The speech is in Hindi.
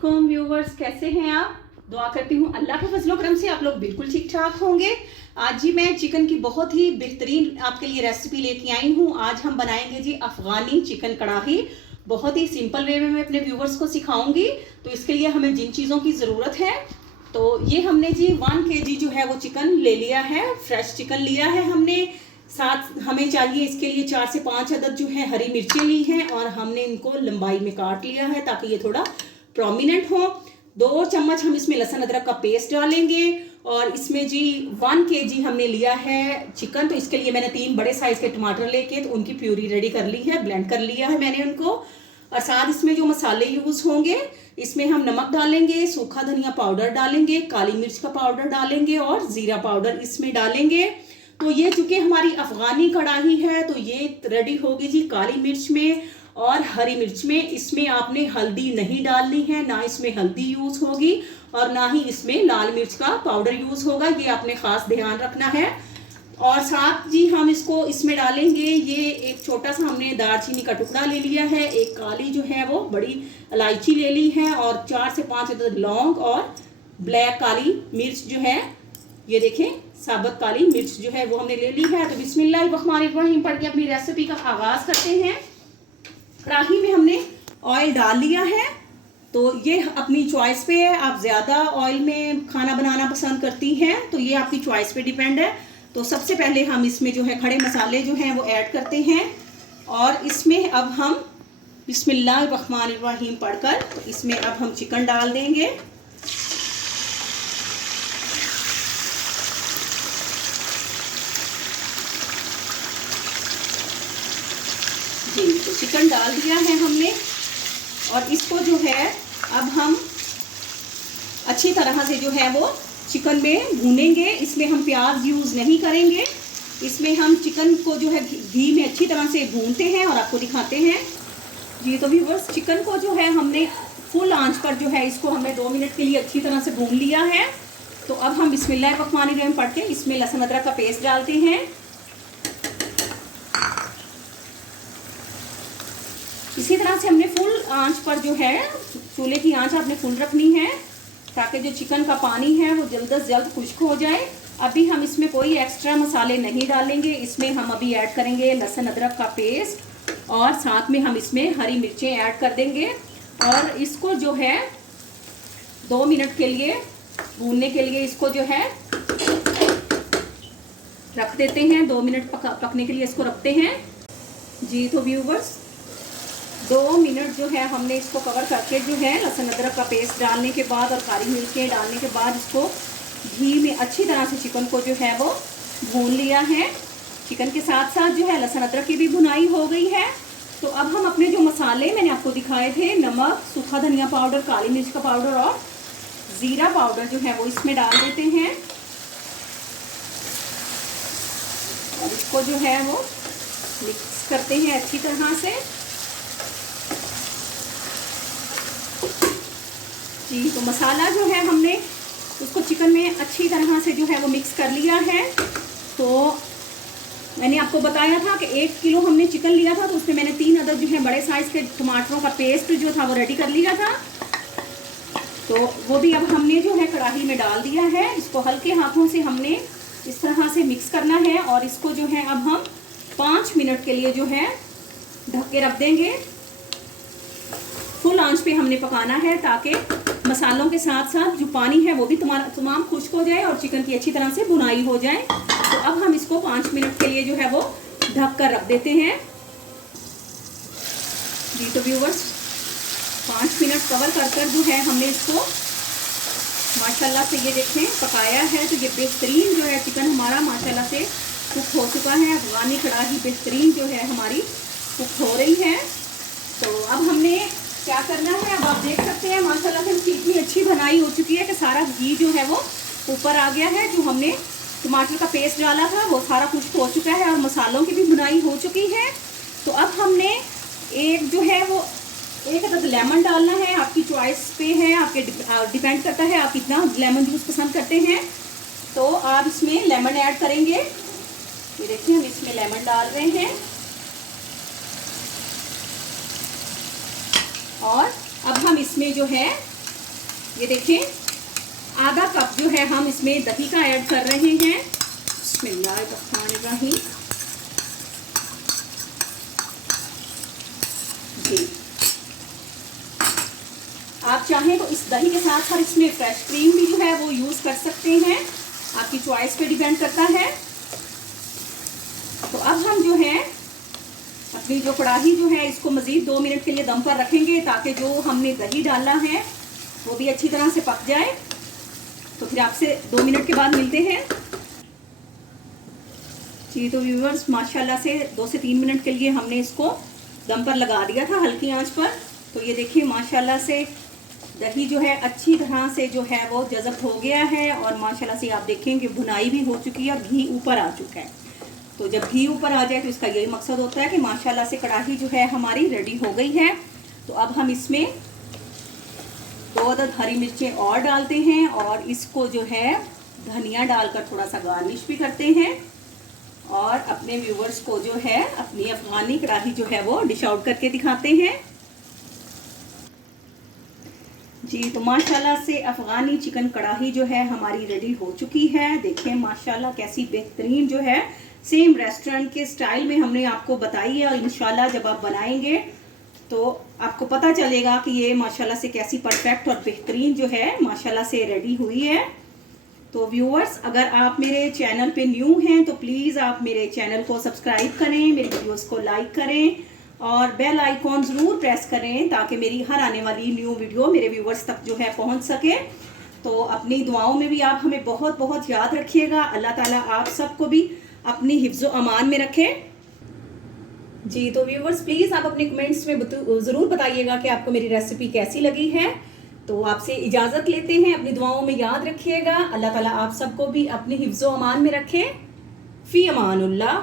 अस्सलामुअलैकुम व्यूवर्स, कैसे हैं आप? दुआ करती हूँ अल्लाह के फजलो करम से आप लोग बिल्कुल ठीक ठाक होंगे। आज जी मैं चिकन की बहुत ही बेहतरीन आपके लिए रेसिपी लेके आई हूँ। आज हम बनाएंगे जी अफगानी चिकन कढ़ाई। बहुत ही सिंपल वे में मैं अपने व्यूवर्स को सिखाऊंगी। तो इसके लिए हमें जिन चीज़ों की ज़रूरत है, तो ये हमने जी 1 kg जो है वो चिकन ले लिया है, फ्रेश चिकन लिया है हमने। साथ हमें चाहिए इसके लिए 4 से 5 अदद जो है हरी मिर्चें ली हैं और हमने इनको लंबाई में काट लिया है ताकि ये थोड़ा प्रोमिनेंट हो। 2 चम्मच हम इसमें लहसुन अदरक का पेस्ट डालेंगे और इसमें जी 1 kg हमने लिया है चिकन। तो इसके लिए मैंने 3 बड़े साइज के टमाटर लेके तो उनकी प्यूरी रेडी कर ली है, ब्लेंड कर लिया है मैंने उनको। और साथ इसमें जो मसाले यूज होंगे, इसमें हम नमक डालेंगे, सूखा धनिया पाउडर डालेंगे, काली मिर्च का पाउडर डालेंगे और जीरा पाउडर इसमें डालेंगे। तो ये चूंकि हमारी अफगानी कढ़ाई है तो ये रेडी होगी जी काली मिर्च में और हरी मिर्च में। इसमें आपने हल्दी नहीं डालनी है, ना इसमें हल्दी यूज होगी और ना ही इसमें लाल मिर्च का पाउडर यूज होगा, ये आपने खास ध्यान रखना है। और साथ जी हम इसको इसमें डालेंगे, ये एक छोटा सा हमने दालचीनी का टुकड़ा ले लिया है, एक काली जो है वो बड़ी इलायची ले ली है और 4 से 5 अदद लौंग और ब्लैक काली मिर्च जो है, ये देखें साबुत काली मिर्च जो है वो हमने ले ली है। तो बिस्मिल्लाहिर्रहमानिर्रहीम पढ़ के अपनी रेसिपी का आगाज करते हैं। कढ़ाई में हमने ऑयल डाल लिया है, तो ये अपनी चॉइस पे है, आप ज़्यादा ऑयल में खाना बनाना पसंद करती हैं तो ये आपकी चॉइस पे डिपेंड है। तो सबसे पहले हम इसमें जो है खड़े मसाले जो हैं वो ऐड करते हैं और इसमें अब हम बिस्मिल्लाहिर्रहमानिर्रहीम पढ़कर तो इसमें अब हम चिकन डाल देंगे। जी तो चिकन डाल दिया है हमने और इसको जो है अब हम अच्छी तरह से जो है वो चिकन में भूनेंगे। इसमें हम प्याज यूज़ नहीं करेंगे, इसमें हम चिकन को जो है घी में अच्छी तरह से भूनते हैं और आपको दिखाते हैं। जी तो व्यूअर्स, चिकन को जो है हमने फुल आंच पर जो है इसको हमने 2 मिनट के लिए अच्छी तरह से भून लिया है। तो अब हम बिस्मिल्लाहिर्रहमानिर्रहीम पढ़ के इसमें लहसुन अदरक का पेस्ट डालते हैं। इसी तरह से हमने फुल आंच पर जो है, चूल्हे की आंच आपने फुल रखनी है ताकि जो चिकन का पानी है वो जल्द से जल्द खुश्क हो जाए। अभी हम इसमें कोई एक्स्ट्रा मसाले नहीं डालेंगे, इसमें हम अभी ऐड करेंगे लहसुन अदरक का पेस्ट और साथ में हम इसमें हरी मिर्चें ऐड कर देंगे और इसको जो है 2 मिनट के लिए भूनने के लिए इसको जो है रख देते हैं। 2 मिनट पकने के लिए इसको रखते हैं। जी तो व्यूवर्स, 2 मिनट जो है हमने इसको कवर करके जो है लहसुन अदरक का पेस्ट डालने के बाद और काली मिर्चें डालने के बाद इसको घी में अच्छी तरह से चिकन को जो है वो भून लिया है। चिकन के साथ साथ जो है लहसुन अदरक की भी भुनाई हो गई है। तो अब हम अपने जो मसाले मैंने आपको दिखाए थे, नमक, सूखा धनिया पाउडर, काली मिर्च का पाउडर और ज़ीरा पाउडर जो है वो इसमें डाल देते हैं और इसको जो है वो मिक्स करते हैं अच्छी तरह से। जी तो मसाला जो है हमने उसको चिकन में अच्छी तरह से जो है वो मिक्स कर लिया है। तो मैंने आपको बताया था कि 1 किलो हमने चिकन लिया था तो उसमें मैंने 3 अदद जो है बड़े साइज़ के टमाटरों का पेस्ट जो था वो रेडी कर लिया था। तो वो भी अब हमने जो है कढ़ाई में डाल दिया है। इसको हल्के हाथों से हमने इस तरह से मिक्स करना है और इसको जो है अब हम 5 मिनट के लिए जो है ढक के रख देंगे। फुल आंच पे हमने पकाना है ताकि मसालों के साथ साथ जो पानी है वो भी तमाम खुश्क हो जाए और चिकन की अच्छी तरह से भुनाई हो जाए। तो अब हम इसको 5 मिनट के लिए जो है वो ढक कर रख देते हैं। जी तो व्यूवर्स, 5 मिनट कवर कर जो है हमने इसको माशाल्लाह से ये देखें पकाया है। तो ये बेहतरीन जो है चिकन हमारा माशाल्लाह से कुक हो चुका है। अफगानी कढ़ाई बेहतरीन जो है हमारी कुक हो रही है। तो अब हमने क्या करना है, अब आप देख सकते हैं माशाल्लाह से इतनी अच्छी बनाई हो चुकी है कि सारा घी जो है वो ऊपर आ गया है। जो हमने टमाटर का पेस्ट डाला था वो सारा खुश्क हो चुका है और मसालों की भी बुनाई हो चुकी है। तो अब हमने एक जो है वो 1 अदद लेमन डालना है, आपकी चॉइस पे है, आपके डिपेंड करता है आप कितना लेमन जूस पसंद करते हैं। तो आप इसमें लेमन ऐड करेंगे। ये देखिए हम इसमें लेमन डाल रहे हैं और अब हम इसमें जो है ये देखिए आधा कप जो है हम इसमें दही का ऐड कर रहे हैं। बिस्मिल्लाहिर्रहमानिर्रहीम। जी आप चाहें तो इस दही के साथ और इसमें फ्रेश क्रीम भी जो है वो यूज़ कर सकते हैं, आपकी चॉइस पे डिपेंड करता है। तो अब हम जो है अपनी जो कढ़ाई जो है इसको मज़ीद 2 मिनट के लिए दम पर रखेंगे ताकि जो हमने दही डाला है वो भी अच्छी तरह से पक जाए। तो फिर आपसे 2 मिनट के बाद मिलते हैं। जी तो व्यूअर्स माशाल्लाह से 2 से 3 मिनट के लिए हमने इसको दम पर लगा दिया था हल्की आंच पर। तो ये देखिए माशाल्लाह से दही जो है अच्छी तरह से जो है वो जज़ब हो गया है और माशाल्लाह से आप देखेंगे भुनाई भी हो चुकी है और घी ऊपर आ चुका है। तो जब घी ऊपर आ जाए तो इसका यही मकसद होता है कि माशाल्लाह से कढ़ाई जो है हमारी रेडी हो गई है। तो अब हम इसमें 2 अदद हरी मिर्चें और डालते हैं और इसको जो है धनिया डालकर थोड़ा सा गार्निश भी करते हैं और अपने व्यूवर्स को जो है अपनी अफगानी कढ़ाई जो है वो डिश आउट करके दिखाते हैं। जी तो माशाल्लाह से अफगानी चिकन कढ़ाई जो है हमारी रेडी हो चुकी है। देखें माशाल्लाह कैसी बेहतरीन जो है सेम रेस्टोरेंट के स्टाइल में हमने आपको बताई है और इंशाल्लाह जब आप बनाएंगे तो आपको पता चलेगा कि ये माशाल्लाह से कैसी परफेक्ट और बेहतरीन जो है माशाल्लाह से रेडी हुई है। तो व्यूअर्स अगर आप मेरे चैनल पे न्यू हैं तो प्लीज़ आप मेरे चैनल को सब्सक्राइब करें, मेरी वीडियोस को लाइक करें और बेल आइकॉन ज़रूर प्रेस करें ताकि मेरी हर आने वाली न्यू वीडियो मेरे व्यूवर्स तक जो है पहुंच सके। तो अपनी दुआओं में भी आप हमें बहुत बहुत याद रखिएगा। अल्लाह ताला आप सबको भी अपनी हिफ्ज़ो अमान में रखे। जी तो व्यूवर्स प्लीज़ आप अपने कमेंट्स में ज़रूर बताइएगा कि आपको मेरी रेसिपी कैसी लगी है। तो आपसे इजाज़त लेते हैं, अपनी दुआओं में याद रखिएगा। अल्लाह ताला आप सबको भी अपनी हिफ्ज़ो अमान में रखे। फ़ी अमानुल्लाह।